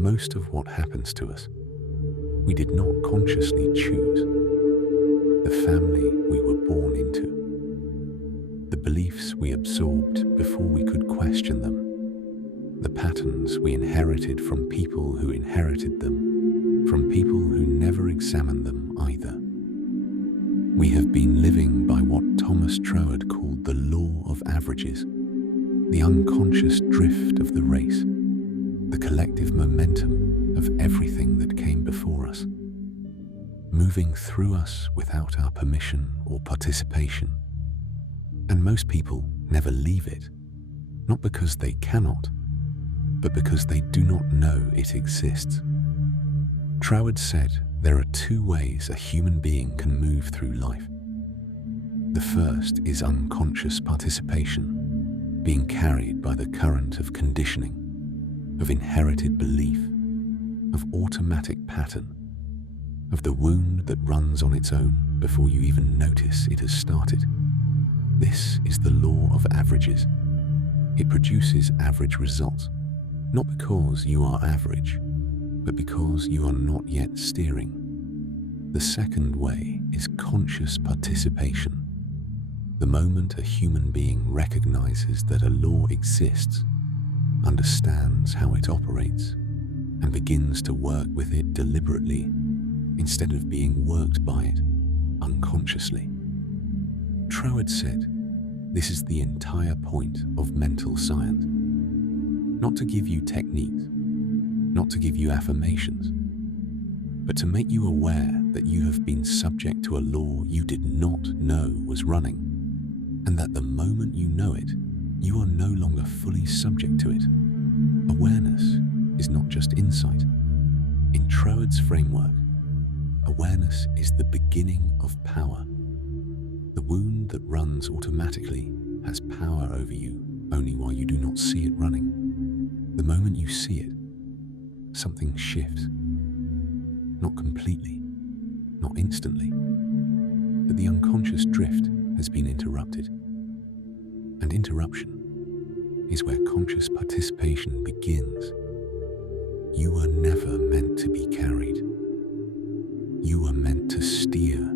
most of what happens to us, we did not consciously choose. The family we were born into, the beliefs we absorbed before we could question them, the patterns we inherited from people who inherited them, from people who never examined them either. We have been living by what Thomas Troward called the law of averages, the unconscious drift of the race, the collective momentum of everything that came before us, moving through us without our permission or participation. And most people never leave it, not because they cannot, but because they do not know it exists. Troward said there are two ways a human being can move through life. The first is unconscious participation, being carried by the current of conditioning, of inherited belief, of automatic pattern, of the wound that runs on its own before you even notice it has started. This is the law of averages. It produces average results, not because you are average, but because you are not yet steering. The second way is conscious participation. The moment a human being recognizes that a law exists, understands how it operates, and begins to work with it deliberately instead of being worked by it unconsciously. Troward said, this is the entire point of mental science. Not to give you techniques, not to give you affirmations, but to make you aware that you have been subject to a law you did not know was running, and that the moment you know it, you are no longer fully subject to it. Awareness is not just insight. In Troward's framework, awareness is the beginning of power. The wound that runs automatically has power over you only while you do not see it running. The moment you see it, something shifts. Not completely, not instantly, but the unconscious drift has been interrupted. And interruption is where conscious participation begins. You were never meant to be carried. You were meant to steer.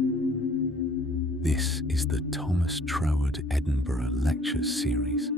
This is the Thomas Troward Edinburgh Lecture Series.